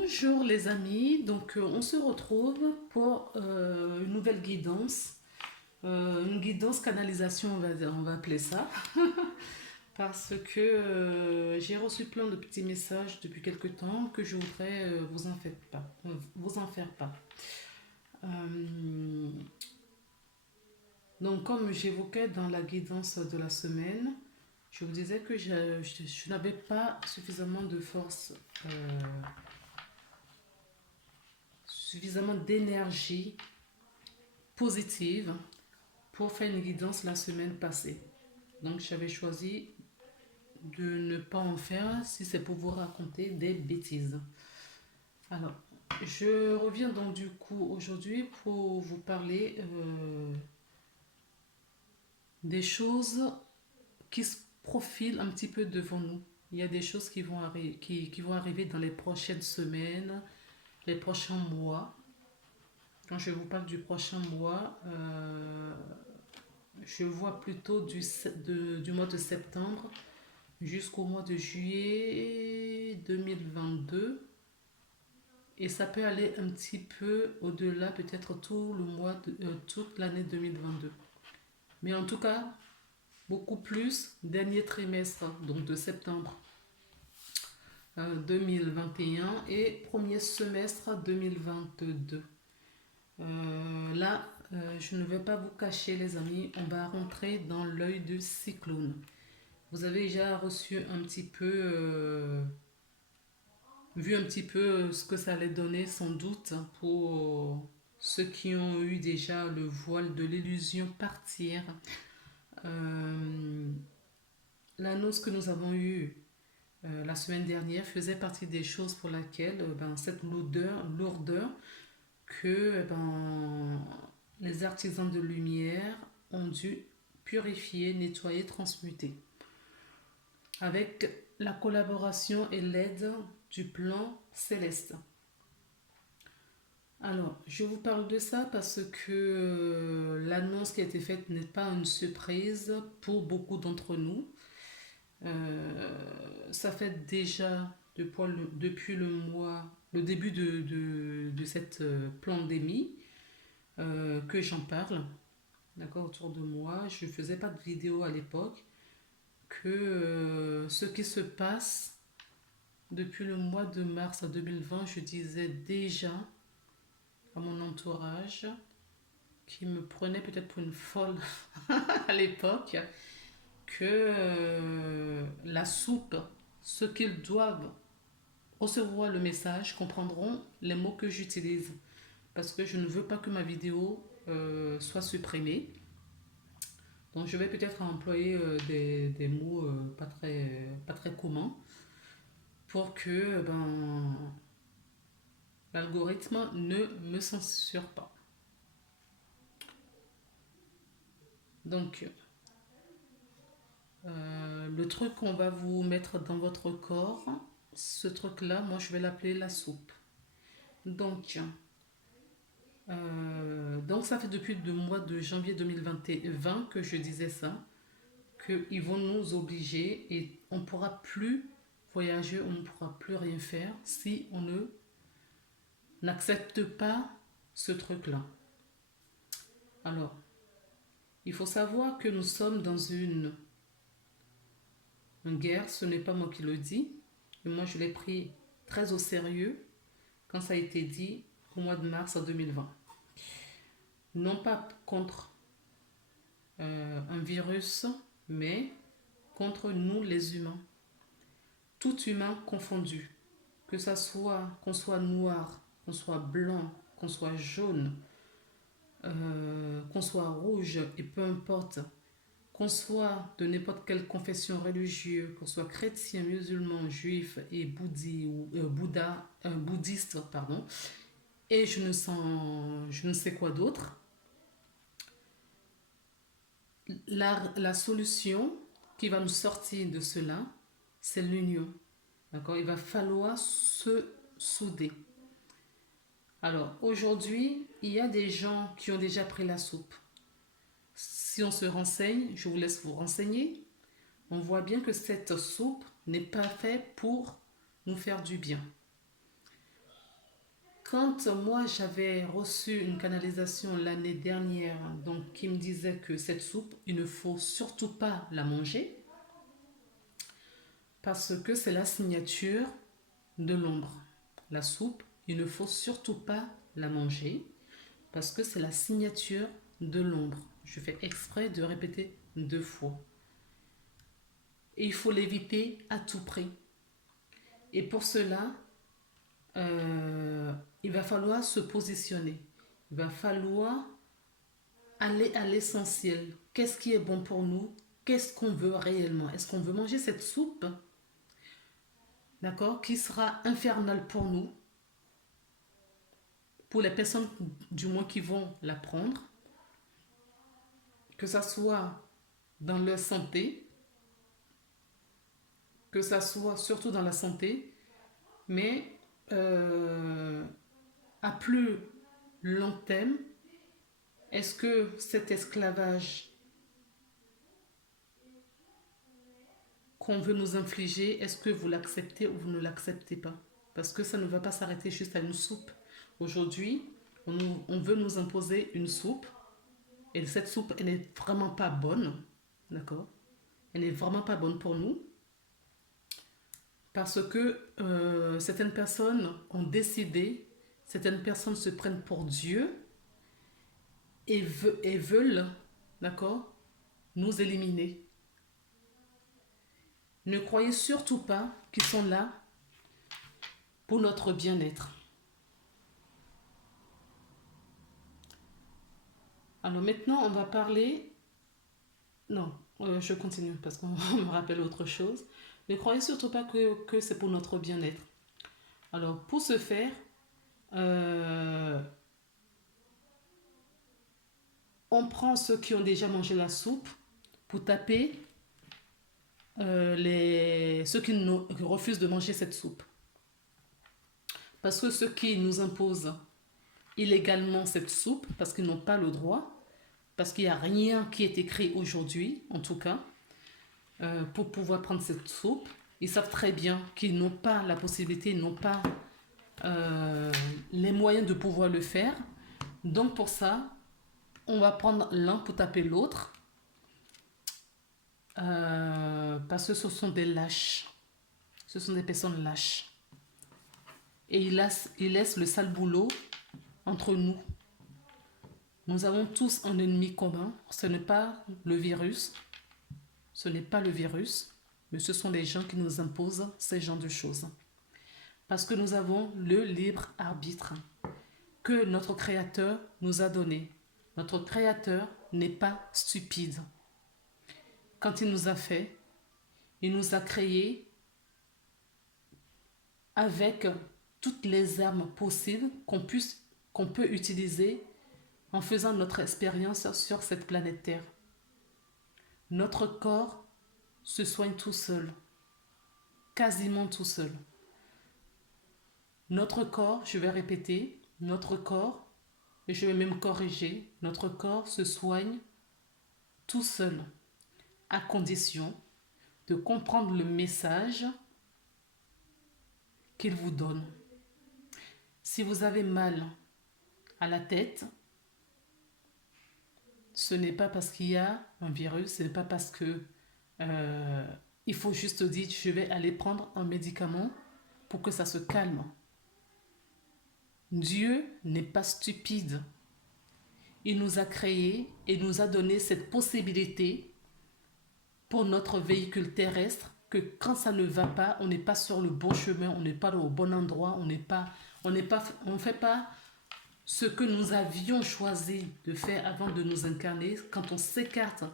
Bonjour les amis, donc on se retrouve pour une nouvelle guidance, une guidance canalisation on va appeler ça, parce que j'ai reçu plein de petits messages depuis quelque temps que je voudrais vous en faire pas. Donc comme j'évoquais dans la guidance de la semaine, je vous disais que je n'avais pas suffisamment de force, suffisamment d'énergie positive pour faire une guidance la semaine passée. Donc j'avais choisi de ne pas en faire si c'est pour vous raconter des bêtises. Alors, je reviens donc du coup aujourd'hui pour vous parler des choses qui se profilent un petit peu devant nous. Il y a des choses qui vont arriver dans les prochaines semaines, les prochains mois. Quand je vous parle du prochain mois, je vois plutôt du mois de septembre jusqu'au mois de juillet 2022. Et ça peut aller un petit peu au-delà, peut-être toute l'année 2022. Mais en tout cas, beaucoup plus dernier trimestre, donc de septembre 2021 et premier semestre 2022. Là, je ne vais pas vous cacher les amis, on va rentrer dans l'œil du cyclone. Vous avez déjà reçu un petit peu, vu un petit peu ce que ça allait donner sans doute pour ceux qui ont eu déjà le voile de l'illusion partir. Euh, L'annonce que nous avons eue la semaine dernière faisait partie des choses pour lesquelles cette lourdeur que les artisans de lumière ont dû purifier, nettoyer, transmuter. Avec la collaboration et l'aide du plan céleste. Alors, je vous parle de ça parce que l'annonce qui a été faite n'est pas une surprise pour beaucoup d'entre nous. Ça fait déjà depuis le début de cette pandémie que j'en parle, d'accord, autour de moi. Je ne faisais pas de vidéo à l'époque, que ce qui se passe depuis le mois de mars 2020, je disais déjà à mon entourage, qui me prenait peut-être pour une folle à l'époque, que la soupe, ceux qu'ils doivent recevoir le message, comprendront les mots que j'utilise. Parce que je ne veux pas que ma vidéo soit supprimée. Donc je vais peut-être employer des mots pas très communs pour que l'algorithme ne me censure pas. Donc, le truc qu'on va vous mettre dans votre corps, ce truc-là, moi je vais l'appeler la soupe. Donc ça fait depuis le mois de janvier 2020 que je disais ça, qu'ils vont nous obliger et on ne pourra plus voyager, on ne pourra plus rien faire si on ne n'accepte pas ce truc-là. Alors, il faut savoir que nous sommes dans une guerre, ce n'est pas moi qui le dis, et moi je l'ai pris très au sérieux quand ça a été dit au mois de mars 2020. Non pas contre un virus, mais contre nous les humains. Tout humain confondu. Que ça soit qu'on soit noir, qu'on soit blanc, qu'on soit jaune, qu'on soit rouge, et peu importe, qu'on soit de n'importe quelle confession religieuse, qu'on soit chrétien, musulman, juif et bouddhiste, pardon, et je ne sais quoi d'autre, la solution qui va nous sortir de cela, c'est l'union. D'accord? Il va falloir se souder. Alors, aujourd'hui, il y a des gens qui ont déjà pris la soupe. Si on se renseigne, je vous laisse vous renseigner, on voit bien que cette soupe n'est pas faite pour nous faire du bien. Quand moi j'avais reçu une canalisation l'année dernière, donc qui me disait que cette soupe, il ne faut surtout pas la manger parce que c'est la signature de l'ombre. La soupe, il ne faut surtout pas la manger parce que c'est la signature de l'ombre. Je fais exprès de répéter 2 fois. Et il faut l'éviter à tout prix. Et pour cela, il va falloir se positionner. Il va falloir aller à l'essentiel. Qu'est-ce qui est bon pour nous? Qu'est-ce qu'on veut réellement? Est-ce qu'on veut manger cette soupe, d'accord, qui sera infernale pour nous, pour les personnes du moins qui vont la prendre, que ça soit dans leur santé, que ça soit surtout dans la santé, mais à plus long terme, est-ce que cet esclavage qu'on veut nous infliger, est-ce que vous l'acceptez ou vous ne l'acceptez pas? Parce que ça ne va pas s'arrêter juste à une soupe. Aujourd'hui, on veut nous imposer une soupe, et cette soupe, elle n'est vraiment pas bonne, d'accord? Elle n'est vraiment pas bonne pour nous, parce que certaines personnes ont décidé, certaines personnes se prennent pour Dieu et veulent, d'accord, nous éliminer. Ne croyez surtout pas qu'ils sont là pour notre bien-être. Alors maintenant, on va parler... Non, je continue parce qu'on me rappelle autre chose. Ne croyez surtout pas que c'est pour notre bien-être. Alors, pour ce faire, on prend ceux qui ont déjà mangé la soupe pour taper ceux qui refusent de manger cette soupe. Parce que ceux qui nous imposent illégalement cette soupe, parce qu'ils n'ont pas le droit, parce qu'il n'y a rien qui est écrit aujourd'hui, en tout cas, pour pouvoir prendre cette soupe, ils savent très bien qu'ils n'ont pas la possibilité, ils n'ont pas les moyens de pouvoir le faire. Donc pour ça, on va prendre l'un pour taper l'autre, parce que ce sont des lâches. Ce sont des personnes lâches. Et ils laissent le sale boulot entre nous. Nous avons tous un ennemi commun. Ce n'est pas le virus. Ce n'est pas le virus, mais ce sont les gens qui nous imposent ces genres de choses. Parce que nous avons le libre arbitre que notre Créateur nous a donné. Notre Créateur n'est pas stupide. Quand il nous a fait, il nous a créés avec toutes les armes possibles qu'on peut utiliser en faisant notre expérience sur cette planète Terre. Notre corps se soigne tout seul, quasiment tout seul. Notre corps, je vais répéter, notre corps, et je vais même corriger, notre corps se soigne tout seul, à condition de comprendre le message qu'il vous donne. Si vous avez mal à la tête, ce n'est pas parce qu'il y a un virus, ce n'est pas parce que il faut juste dire je vais aller prendre un médicament pour que ça se calme. Dieu n'est pas stupide. Il nous a créés et nous a donné cette possibilité pour notre véhicule terrestre que quand ça ne va pas, on n'est pas sur le bon chemin, on n'est pas au bon endroit, on ne fait pas ce que nous avions choisi de faire avant de nous incarner. Quand on s'écarte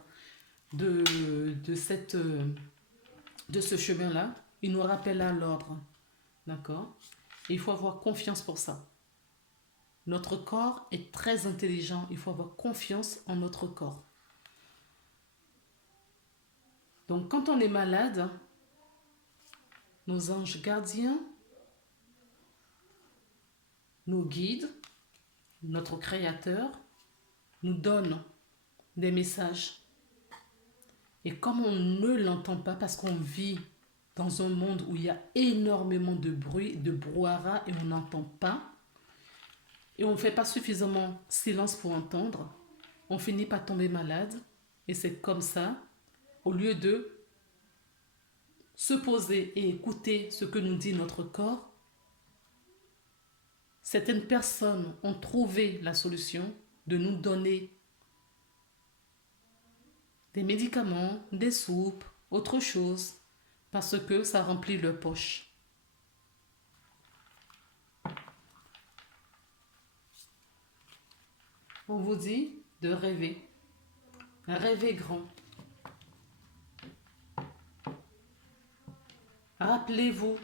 de ce chemin-là, il nous rappelle à l'ordre. D'accord? Et il faut avoir confiance pour ça. Notre corps est très intelligent. Il faut avoir confiance en notre corps. Donc, quand on est malade, nos anges gardiens, nos guides, notre Créateur, nous donnent des messages. Et comme on ne l'entend pas parce qu'on vit dans un monde où il y a énormément de bruit, de brouhaha et on n'entend pas, et on ne fait pas suffisamment silence pour entendre, on finit par tomber malade. Et c'est comme ça, au lieu de se poser et écouter ce que nous dit notre corps, certaines personnes ont trouvé la solution de nous donner des médicaments, des soupes, autre chose, parce que ça remplit leur poche. On vous dit de rêver. Rêvez grand. Rappelez-vous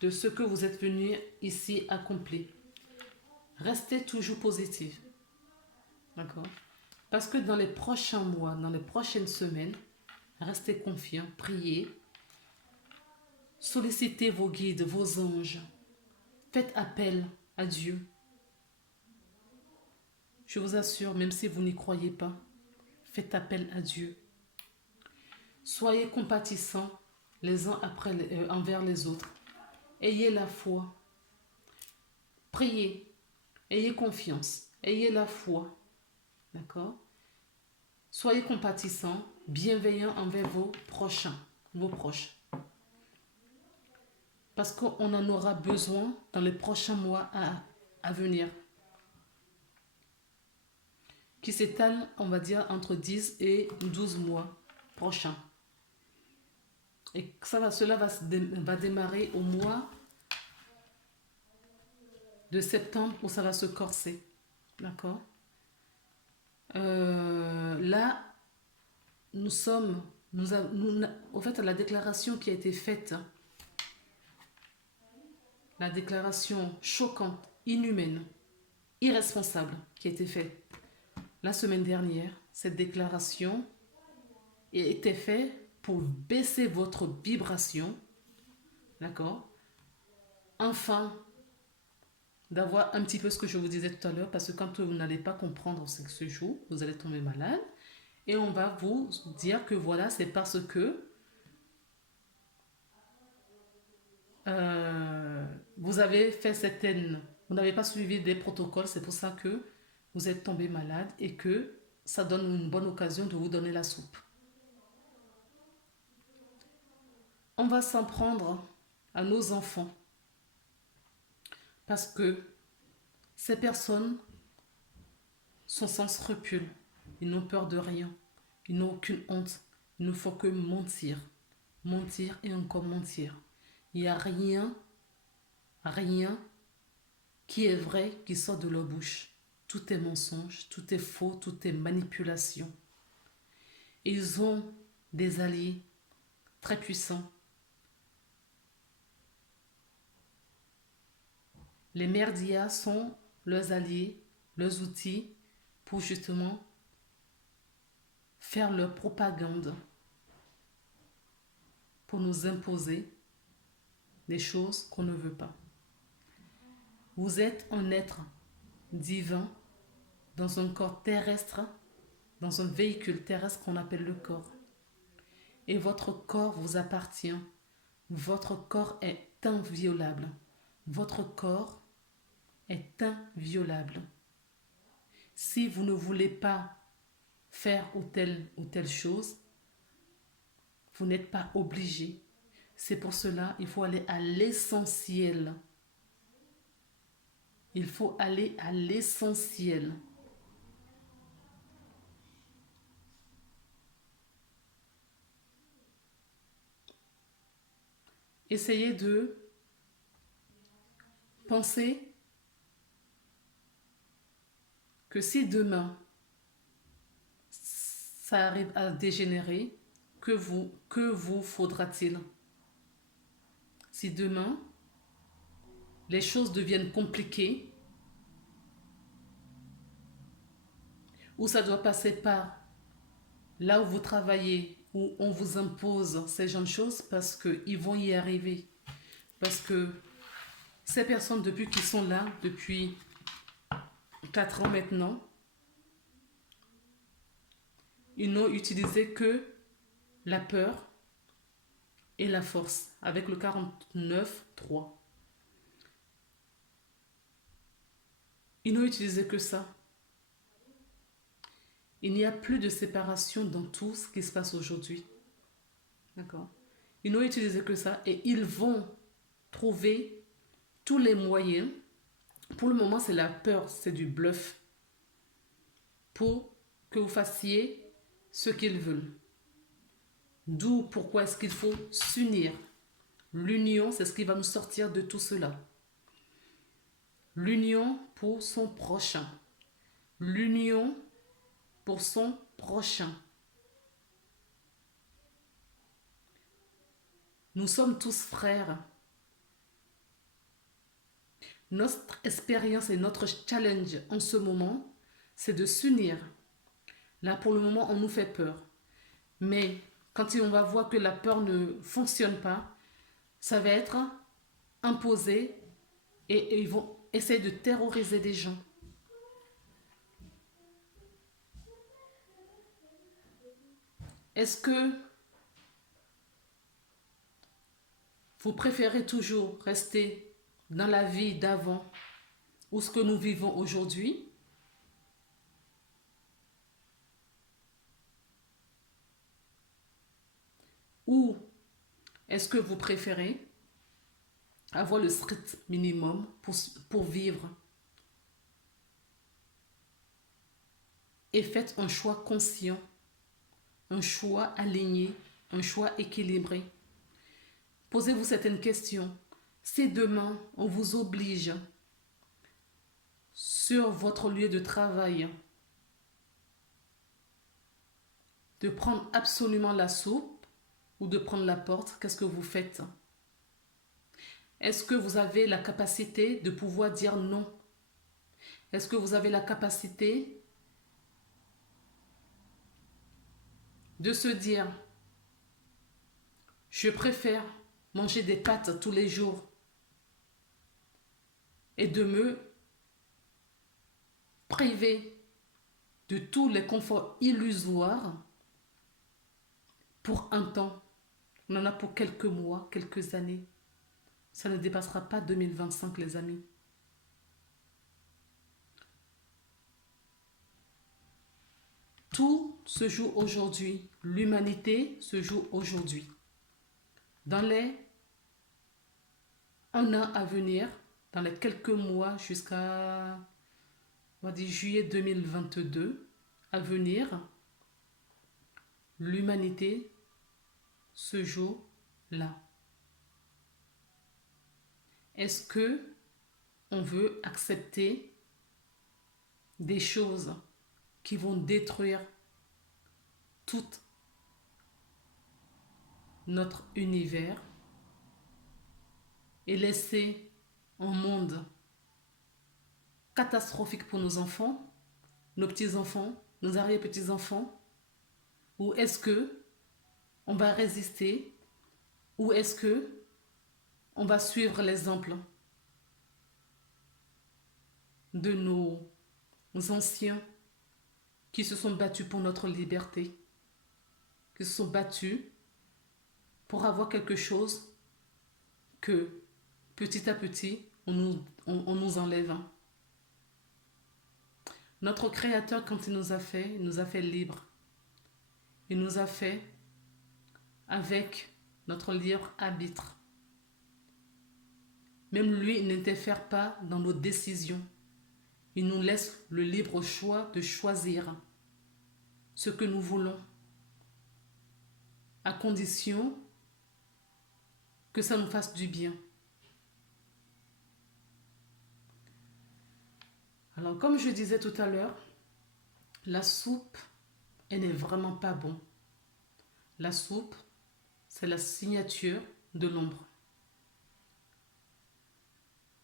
de ce que vous êtes venu ici accomplir. Restez toujours positif. D'accord? Parce que dans les prochains mois, dans les prochaines semaines, restez confiants, priez. Sollicitez vos guides, vos anges. Faites appel à Dieu. Je vous assure, même si vous n'y croyez pas, faites appel à Dieu. Soyez compatissants les uns envers les autres. Ayez la foi. Priez. Ayez confiance. Ayez la foi. D'accord? Soyez compatissants, bienveillants envers vos prochains, vos proches. Parce qu'on en aura besoin dans les prochains mois à venir. Qui s'étalent, on va dire, entre 10 et 12 mois prochains. Et cela va démarrer au mois de septembre où ça va se corser. D'accord? Là, au fait, la déclaration qui a été faite, la déclaration choquante, inhumaine, irresponsable qui a été faite la semaine dernière, cette déclaration était faite pour baisser votre vibration, d'accord? Enfin, d'avoir un petit peu ce que je vous disais tout à l'heure, parce que quand vous n'allez pas comprendre ce que ce jour, vous allez tomber malade, et on va vous dire que voilà, c'est parce que vous avez fait vous n'avez pas suivi des protocoles, c'est pour ça que vous êtes tombé malade et que ça donne une bonne occasion de vous donner la soupe. On va s'en prendre à nos enfants parce que ces personnes sont sans scrupules, ils n'ont peur de rien, ils n'ont aucune honte, il ne faut que mentir, mentir et encore mentir. Il n'y a rien qui est vrai qui sort de leur bouche. Tout est mensonge, tout est faux, tout est manipulation. Ils ont des alliés très puissants. Les merdias sont leurs alliés, leurs outils pour justement faire leur propagande, pour nous imposer des choses qu'on ne veut pas. Vous êtes un être divin dans un corps terrestre, dans un véhicule terrestre qu'on appelle le corps. Et votre corps vous appartient. Votre corps est inviolable. Votre corps est inviolable. Si vous ne voulez pas faire ou telle chose, vous n'êtes pas obligé. C'est pour cela qu'il faut aller à l'essentiel. Il faut aller à l'essentiel. Essayez de penser que si demain ça arrive à dégénérer, que vous faudra-t-il? Si demain les choses deviennent compliquées, ou ça doit passer par là où vous travaillez, où on vous impose ces genres de choses, parce qu'ils vont y arriver. Parce que ces personnes, depuis qu'ils sont là, depuis 4 ans maintenant, ils n'ont utilisé que la peur et la force, avec le 49-3. Ils n'ont utilisé que ça. Il n'y a plus de séparation dans tout ce qui se passe aujourd'hui. D'accord? Ils n'ont utilisé que ça et ils vont trouver tous les moyens. Pour le moment, c'est la peur, c'est du bluff. Pour que vous fassiez ce qu'ils veulent. D'où pourquoi est-ce qu'il faut s'unir. L'union, c'est ce qui va nous sortir de tout cela. L'union pour son prochain. L'union pour son prochain. Nous sommes tous frères. Notre expérience et notre challenge en ce moment, c'est de s'unir. Là, pour le moment, on nous fait peur. Mais quand on va voir que la peur ne fonctionne pas, ça va être imposé et ils vont essayer de terroriser des gens. Est-ce que vous préférez toujours rester dans la vie d'avant ou ce que nous vivons aujourd'hui? Ou est-ce que vous préférez avoir le strict minimum pour vivre? Et faites un choix conscient, un choix aligné, un choix équilibré. Posez-vous certaines questions. Si demain on vous oblige sur votre lieu de travail de prendre absolument la soupe ou de prendre la porte, qu'est-ce que vous faites? Est-ce que vous avez la capacité de pouvoir dire non? Est-ce que vous avez la capacité de se dire, je préfère manger des pâtes tous les jours et de me priver de tous les conforts illusoires pour un temps. On en a pour quelques mois, quelques années. Ça ne dépassera pas 2025, les amis. Tout se joue aujourd'hui. L'humanité se joue aujourd'hui. Dans les 1 an à venir, dans les quelques mois jusqu'à, on va dire, juillet 2022 à venir, l'humanité se joue là. Est-ce que on veut accepter des choses qui vont détruire tout notre univers et laisser un monde catastrophique pour nos enfants, nos petits-enfants, nos arrière-petits-enfants? Ou est-ce que on va résister? Ou est-ce que on va suivre l'exemple de nos anciens qui se sont battus pour notre liberté, qui se sont battus pour avoir quelque chose que petit à petit on nous enlève? Notre Créateur, quand il nous a fait libres. Il nous a fait avec notre libre arbitre. Même lui, il n'interfère pas dans nos décisions. Il nous laisse le libre choix de choisir ce que nous voulons, à condition que ça nous fasse du bien. Alors, comme je disais tout à l'heure, la soupe, elle n'est vraiment pas bon. La soupe, c'est la signature de l'ombre.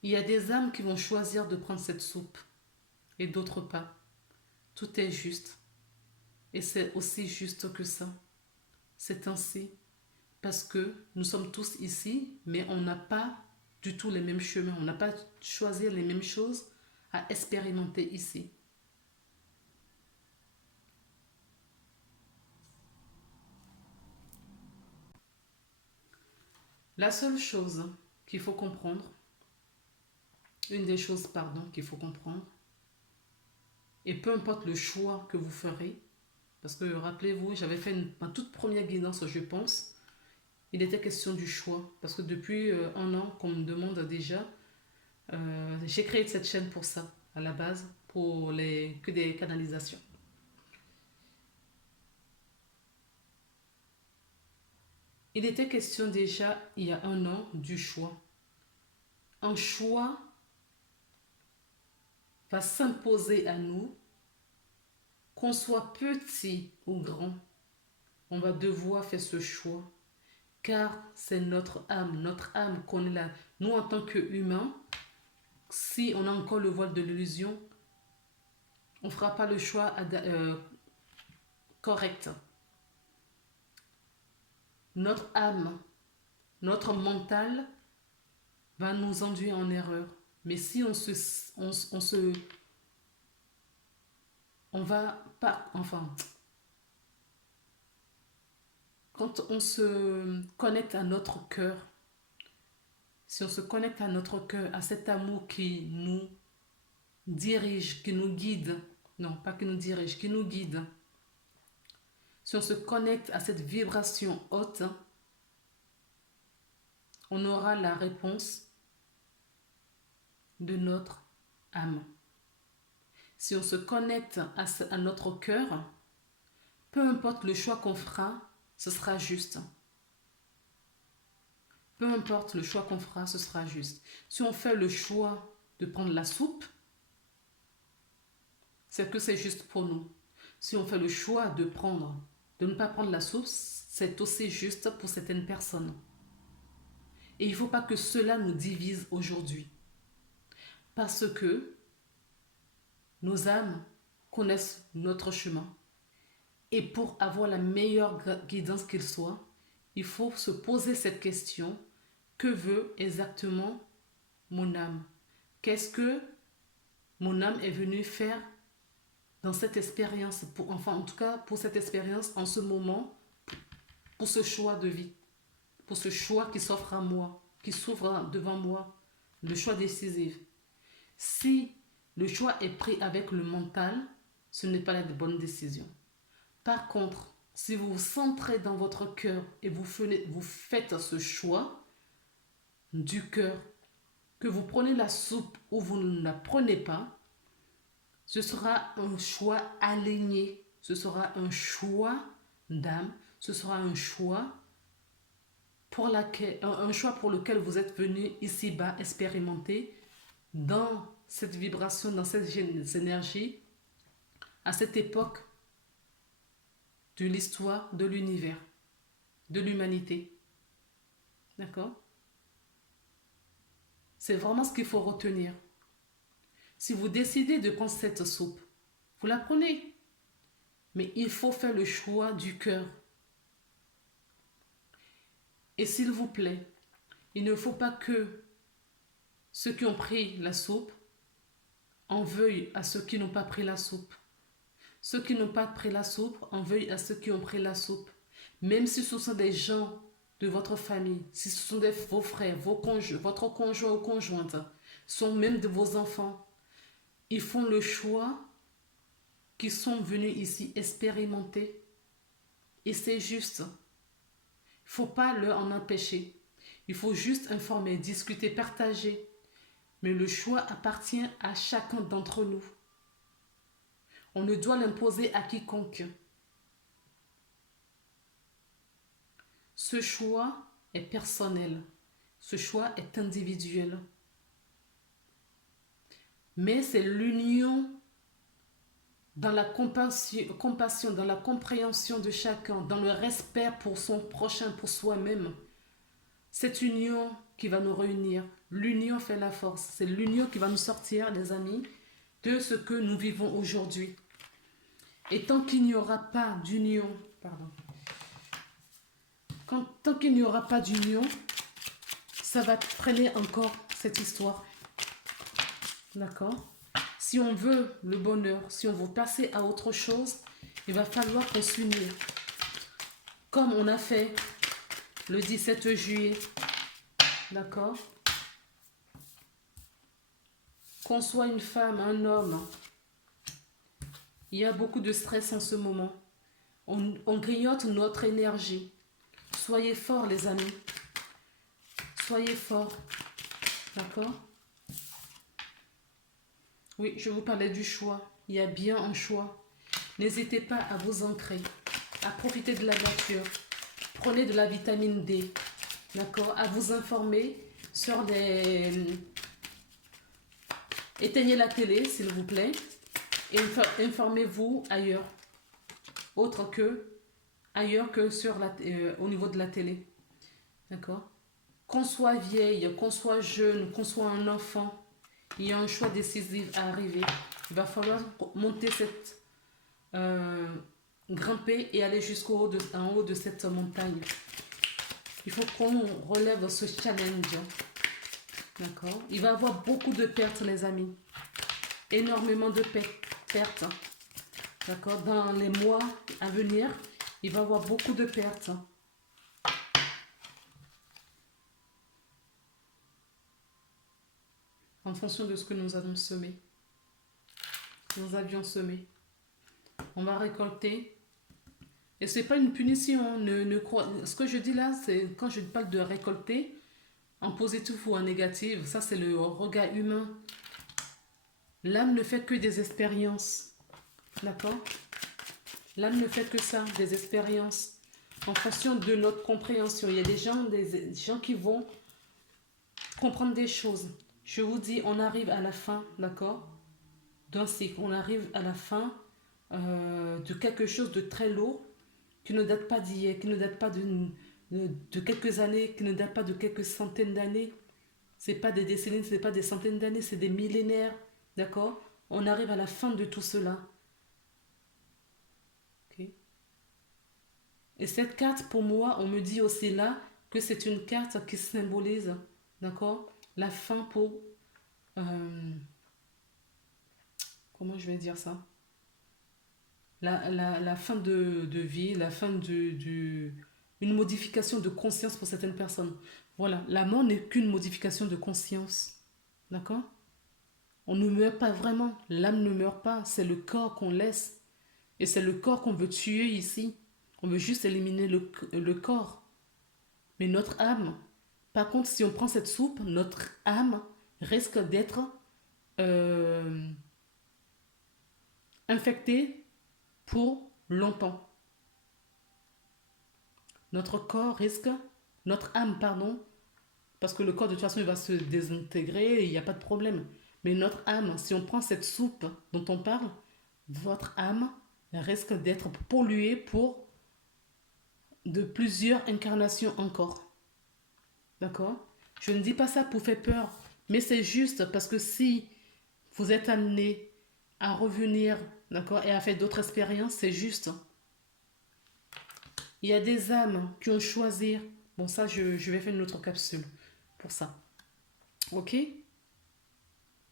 Il y a des âmes qui vont choisir de prendre cette soupe et d'autres pas. Tout est juste. Et c'est aussi juste que ça. C'est ainsi. Parce que nous sommes tous ici, mais on n'a pas du tout les mêmes chemins. On n'a pas choisi les mêmes choses à expérimenter ici. La seule chose qu'il faut comprendre, une des choses, pardon, qu'il faut comprendre, Et peu importe le choix que vous ferez, parce que rappelez-vous, j'avais fait ma toute première guidance, je pense, il était question du choix. Parce que depuis un an qu'on me demande déjà, j'ai créé cette chaîne pour ça, à la base, pour que des canalisations. Il était question déjà, il y a un an, du choix. Un choix va s'imposer à nous, qu'on soit petit ou grand. On va devoir faire ce choix, car c'est notre âme qu'on est là. Nous, en tant qu'humains, si on a encore le voile de l'illusion, on ne fera pas le choix correct. Notre âme, notre mental va nous induire en erreur. Mais si on va pas, enfin, quand on se connecte à notre cœur, si on se connecte à notre cœur, à cet amour qui nous dirige, qui nous guide, non, pas qui nous dirige, qui nous guide, si on se connecte à cette vibration haute, on aura la réponse de notre âme. Si on se connecte à notre cœur, peu importe le choix qu'on fera, ce sera juste. Peu importe le choix qu'on fera, ce sera juste. Si on fait le choix de prendre la soupe, c'est que c'est juste pour nous. Si on fait le choix de ne pas prendre la soupe, c'est aussi juste pour certaines personnes. Et il ne faut pas que cela nous divise aujourd'hui. Parce que nos âmes connaissent notre chemin. Et pour avoir la meilleure guidance qu'il soit, il faut se poser cette question: que veut exactement mon âme? Qu'est-ce que mon âme est venue faire dans cette expérience, en tout cas pour cette expérience en ce moment, pour ce choix de vie, pour ce choix qui s'offre à moi, qui s'ouvre devant moi, le choix décisif. Si le choix est pris avec le mental, ce n'est pas la bonne décision. Par contre, si vous vous centrez dans votre cœur et vous faites ce choix du cœur, que vous prenez la soupe ou vous ne la prenez pas, ce sera un choix aligné, ce sera un choix d'âme, ce sera un choix pour lequel vous êtes venu ici-bas expérimenter dans cette vibration, dans cette énergie, à cette époque de l'histoire de l'univers, de l'humanité. D'accord? C'est vraiment ce qu'il faut retenir. Si vous décidez de prendre cette soupe, vous la prenez. Mais il faut faire le choix du cœur. Et s'il vous plaît, il ne faut pas que ceux qui ont pris la soupe en veuillent à ceux qui n'ont pas pris la soupe. Ceux qui n'ont pas pris la soupe en veuillent à ceux qui ont pris la soupe. Même si ce sont des gens de votre famille, si ce sont vos frères, votre conjoint ou conjointe, sont même de vos enfants, ils font le choix qu'ils sont venus ici expérimenter. Et c'est juste. Il ne faut pas leur en empêcher. Il faut juste informer, discuter, partager. Mais le choix appartient à chacun d'entre nous. On ne doit l'imposer à quiconque. Ce choix est personnel. Ce choix est individuel. Mais c'est l'union dans la compassion, dans la compréhension de chacun, dans le respect pour son prochain, pour soi-même. Cette union qui va nous réunir. L'union fait la force. C'est l'union qui va nous sortir, les amis, de ce que nous vivons aujourd'hui. Et tant qu'il n'y aura pas d'union, tant qu'il n'y aura pas d'union, ça va traîner encore cette histoire. D'accord? Si on veut le bonheur, si on veut passer à autre chose, il va falloir qu'on s'unisse. Comme on a fait le 17 juillet. D'accord? Qu'on soit une femme, un homme, Il y a beaucoup de stress en ce moment. On grignote notre énergie. Soyez forts, les amis. Soyez forts. D'accord? Oui, je vous parlais du choix. Il y a bien un choix. N'hésitez pas à vous ancrer, à profiter de la nature. Prenez de la vitamine D. D'accord? À vous informer sur des... Éteignez la télé, s'il vous plaît. Et informez-vous ailleurs. Autre que... Ailleurs que sur au niveau de la télé. D'accord? Qu'on soit vieille, qu'on soit jeune, qu'on soit un enfant, il y a un choix décisif à arriver. Il va falloir monter grimper et aller en haut de cette montagne. Il faut qu'on relève ce challenge. D'accord? Il va y avoir beaucoup de pertes, les amis. Énormément de pertes. D'accord? Dans les mois à venir, il va y avoir beaucoup de pertes. En fonction de ce que nous avons semé. Nous avions semé. On va récolter. Et ce n'est pas une punition. Ce que je dis là, c'est quand je parle de récolter, en positif ou en négatif, ça c'est le regard humain. L'âme ne fait que des expériences. D'accord? L'âme ne fait que ça, des expériences. En fonction de notre compréhension. Il y a des gens qui vont comprendre des choses. Je vous dis, on arrive à la fin, d'accord? D'un cycle. On arrive à la fin de quelque chose de très lourd qui ne date pas d'hier, qui ne date pas de quelques années, qui ne date pas de quelques centaines d'années. C'est pas des décennies, c'est pas des centaines d'années, c'est des millénaires, d'accord? On arrive à la fin de tout cela. Okay. Et cette carte, pour moi, on me dit aussi là que c'est une carte qui symbolise, d'accord? La fin pour... comment je vais dire ça? La fin de vie, la fin une modification de conscience pour certaines personnes. Voilà, la mort n'est qu'une modification de conscience. D'accord? On ne meurt pas vraiment. L'âme ne meurt pas. C'est le corps qu'on laisse. Et c'est le corps qu'on veut tuer ici. On veut juste éliminer le corps. Mais notre âme, par contre, si on prend cette soupe, notre âme risque d'être infectée pour longtemps. Notre âme, pardon, parce que le corps de toute façon il va se désintégrer et il n'y a pas de problème. Mais notre âme, si on prend cette soupe dont on parle, votre âme risque d'être polluée pour de plusieurs incarnations encore. D'accord? Je ne dis pas ça pour faire peur, mais c'est juste parce que si vous êtes amené à revenir, d'accord, et à faire d'autres expériences, c'est juste. Il y a des âmes qui ont choisi. Bon, ça, je vais faire une autre capsule pour ça. Ok?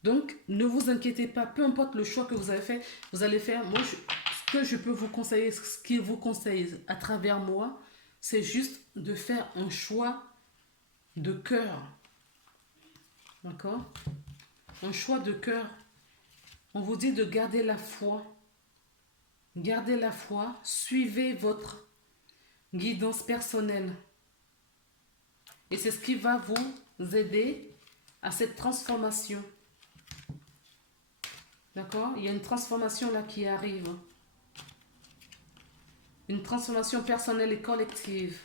Donc, ne vous inquiétez pas. Peu importe le choix que vous avez fait, vous allez faire. Moi, ce que je peux vous conseiller, ce qu'il vous conseille à travers moi, c'est juste de faire un choix de cœur. D'accord? Un choix de cœur. On vous dit de garder la foi. Gardez la foi. Suivez votre guidance personnelle. Et c'est ce qui va vous aider à cette transformation. D'accord? Il y a une transformation là qui arrive. Une transformation personnelle et collective.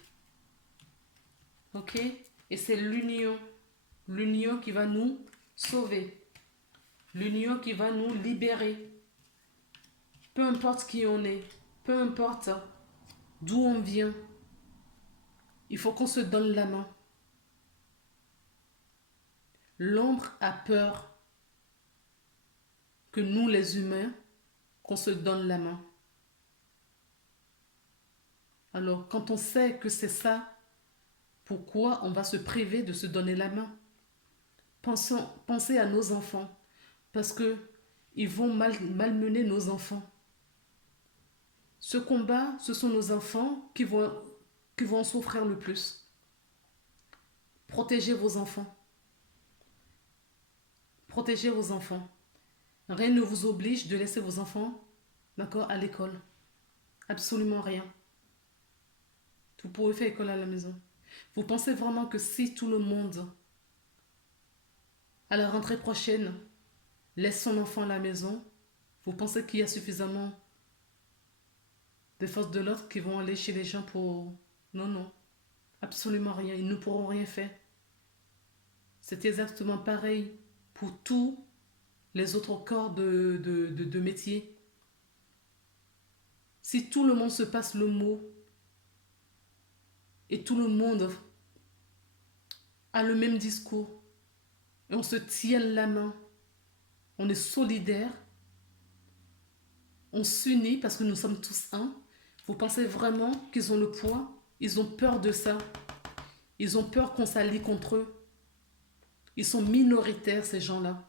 Ok? Et c'est l'union. L'union qui va nous sauver. L'union qui va nous libérer. Peu importe qui on est. Peu importe d'où on vient. Il faut qu'on se donne la main. L'ombre a peur que nous les humains, qu'on se donne la main. Alors, quand on sait que c'est ça, pourquoi on va se priver de se donner la main? Pensez à nos enfants, parce que ils vont malmener nos enfants. Ce combat, ce sont nos enfants qui vont en souffrir le plus. Protégez vos enfants. Protégez vos enfants. Rien ne vous oblige de laisser vos enfants d'accord, à l'école. Absolument rien. Vous pouvez faire école à la maison. Vous pensez vraiment que si tout le monde, à la rentrée prochaine, laisse son enfant à la maison, vous pensez qu'il y a suffisamment de forces de l'ordre qui vont aller chez les gens pour... Non, non, absolument rien. Ils ne pourront rien faire. C'est exactement pareil pour tous les autres corps de métier. Si tout le monde se passe le mot et tout le monde a le même discours et on se tient la main, on est solidaires, on s'unit parce que nous sommes tous un, vous pensez vraiment qu'ils ont le poids? Ils ont peur de ça. Ils ont peur qu'on s'allie contre eux. Ils sont minoritaires, ces gens-là.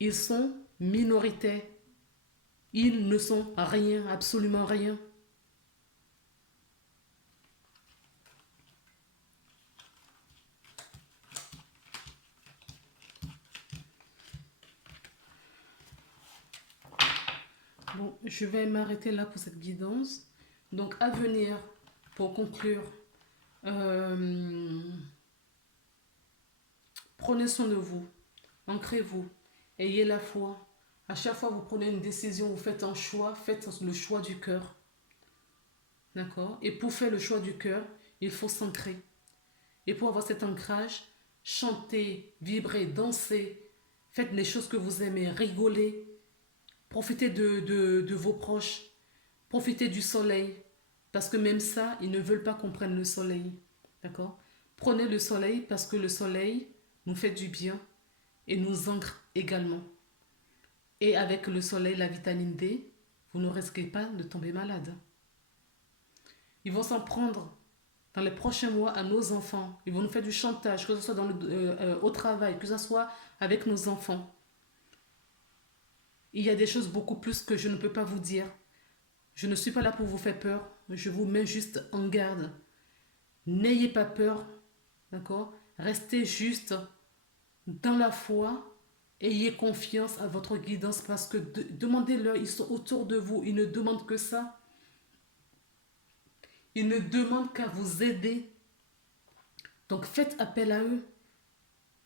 Ils sont minoritaires. Ils ne sont rien, absolument rien. Bon, je vais m'arrêter là pour cette guidance. Donc, à venir, pour conclure, euh, prenez soin de vous, ancrez-vous, ayez la foi. À chaque fois que vous prenez une décision, vous faites un choix, faites le choix du cœur. D'accord? Et pour faire le choix du cœur, il faut s'ancrer. Et pour avoir cet ancrage, chantez, vibrez, dansez, faites les choses que vous aimez, rigolez, profitez de vos proches, profitez du soleil, parce que même ça, ils ne veulent pas qu'on prenne le soleil. D'accord? Prenez le soleil parce que le soleil nous fait du bien et nous ancre également. Et avec le soleil, la vitamine D, vous ne risquez pas de tomber malade. Ils vont s'en prendre dans les prochains mois à nos enfants. Ils vont nous faire du chantage, que ce soit au travail, que ce soit avec nos enfants. Il y a des choses beaucoup plus que je ne peux pas vous dire. Je ne suis pas là pour vous faire peur. Je vous mets juste en garde. N'ayez pas peur. D'accord? Restez juste dans la foi. Ayez confiance à votre guidance parce que demandez-leur, ils sont autour de vous. Ils ne demandent que ça. Ils ne demandent qu'à vous aider. Donc faites appel à eux.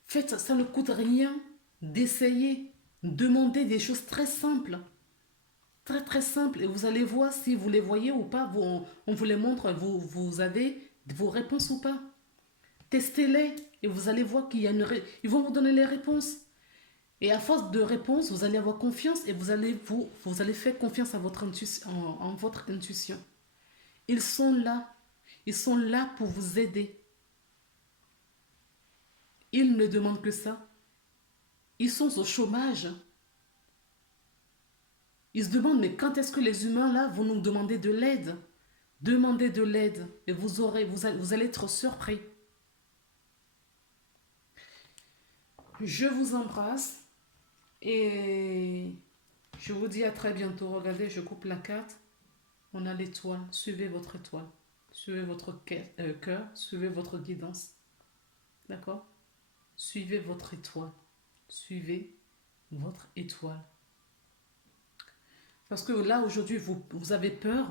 Faites, ça ne coûte rien d'essayer. Demandez des choses très simples. Très très simples. Et vous allez voir si vous les voyez ou pas. On vous les montre. Vous avez vos réponses ou pas. Testez-les. Et vous allez voir qu'il y a ils vont vous donner les réponses. Et à force de réponses, vous allez avoir confiance et vous allez faire confiance à votre intuition, en votre intuition. Ils sont là. Ils sont là pour vous aider. Ils ne demandent que ça. Ils sont au chômage. Ils se demandent, mais quand est-ce que les humains là vont nous demander de l'aide? Demandez de l'aide et vous allez être surpris. Je vous embrasse et je vous dis à très bientôt. Regardez, je coupe la carte. On a l'étoile. Suivez votre étoile. Suivez votre cœur. Suivez votre guidance. D'accord? Suivez votre étoile. Suivez votre étoile. Parce que là, aujourd'hui, vous avez peur,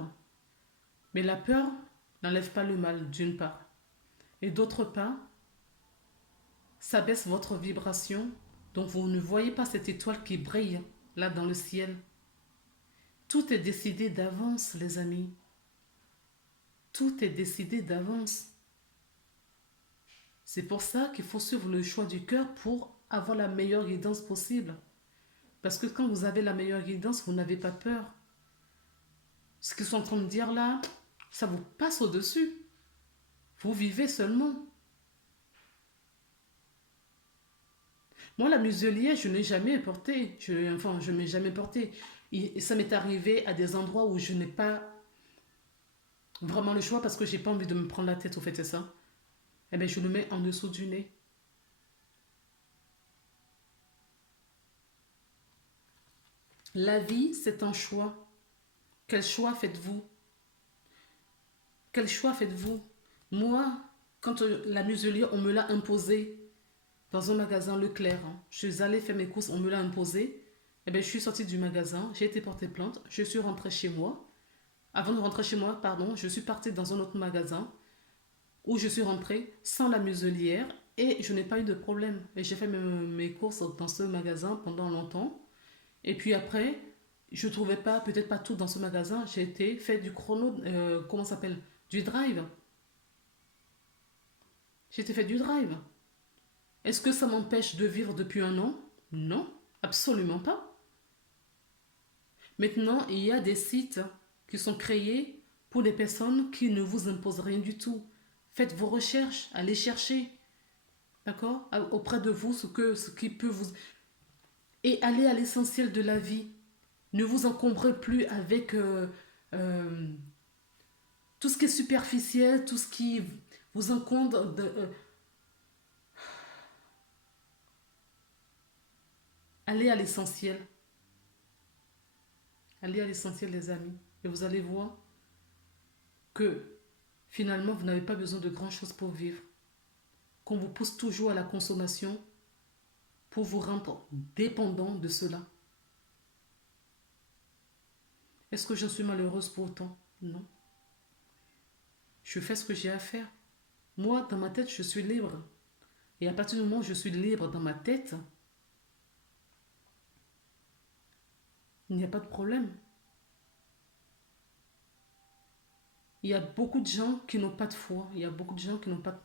mais la peur n'enlève pas le mal, d'une part. Et d'autre part, ça baisse votre vibration, donc vous ne voyez pas cette étoile qui brille là dans le ciel. Tout est décidé d'avance, les amis. Tout est décidé d'avance. C'est pour ça qu'il faut suivre le choix du cœur pour avoir la meilleure guidance possible. Parce que quand vous avez la meilleure guidance, vous n'avez pas peur. Ce qu'ils sont en train de dire là, ça vous passe au-dessus. Vous vivez seulement. Moi, la muselière, je n'ai jamais porté. Je ne m'ai jamais porté. Et ça m'est arrivé à des endroits où je n'ai pas vraiment le choix parce que j'ai pas envie de me prendre la tête au fait de ça. Eh bien, je le mets en dessous du nez. La vie, c'est un choix. Quel choix faites-vous? Quel choix faites-vous? Moi, quand la muselière, on me l'a imposée dans un magasin Leclerc. Je suis allée faire mes courses, on me l'a imposée. Eh bien, je suis sortie du magasin, j'ai été porter plainte, je suis rentrée chez moi. Avant de rentrer chez moi, pardon, je suis partie dans un autre magasin où je suis rentrée sans la muselière et je n'ai pas eu de problème. Et j'ai fait mes courses dans ce magasin pendant longtemps. Et puis après, je ne trouvais pas, peut-être pas tout dans ce magasin. J'ai été fait du chrono, comment ça s'appelle? Du drive. J'ai été fait du drive. Est-ce que ça m'empêche de vivre depuis un an? Non, absolument pas. Maintenant, il y a des sites qui sont créés pour les personnes qui ne vous imposent rien du tout. Faites vos recherches, allez chercher, d'accord, auprès de vous ce qui peut vous... Et allez à l'essentiel de la vie. Ne vous encombrez plus avec euh, tout ce qui est superficiel, tout ce qui vous encombre allez à l'essentiel. Allez à l'essentiel, les amis. Et vous allez voir que finalement, vous n'avez pas besoin de grand-chose pour vivre. Qu'on vous pousse toujours à la consommation pour vous rendre dépendant de cela. Est-ce que je suis malheureuse pour autant? Non. Je fais ce que j'ai à faire. Moi, dans ma tête, je suis libre. Et à partir du moment où je suis libre dans ma tête, il n'y a pas de problème. Il y a beaucoup de gens qui n'ont pas de foi. Il y a beaucoup de gens qui n'ont pas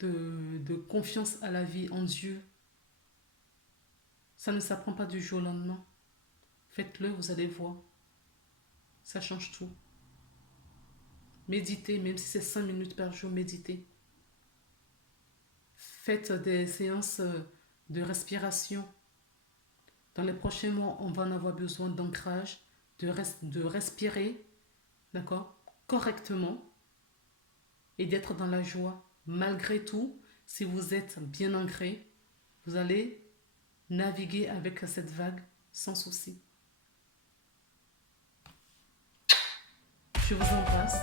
de confiance à la vie, en Dieu. Ça ne s'apprend pas du jour au lendemain. Faites-le, vous allez voir. Ça change tout. Méditez, même si c'est 5 minutes par jour, méditez. Faites des séances de respiration. Dans les prochains mois, on va en avoir besoin d'ancrage, de respirer, d'accord, correctement et d'être dans la joie. Malgré tout, si vous êtes bien ancré, vous allez naviguer avec cette vague sans souci. Je vous embrasse.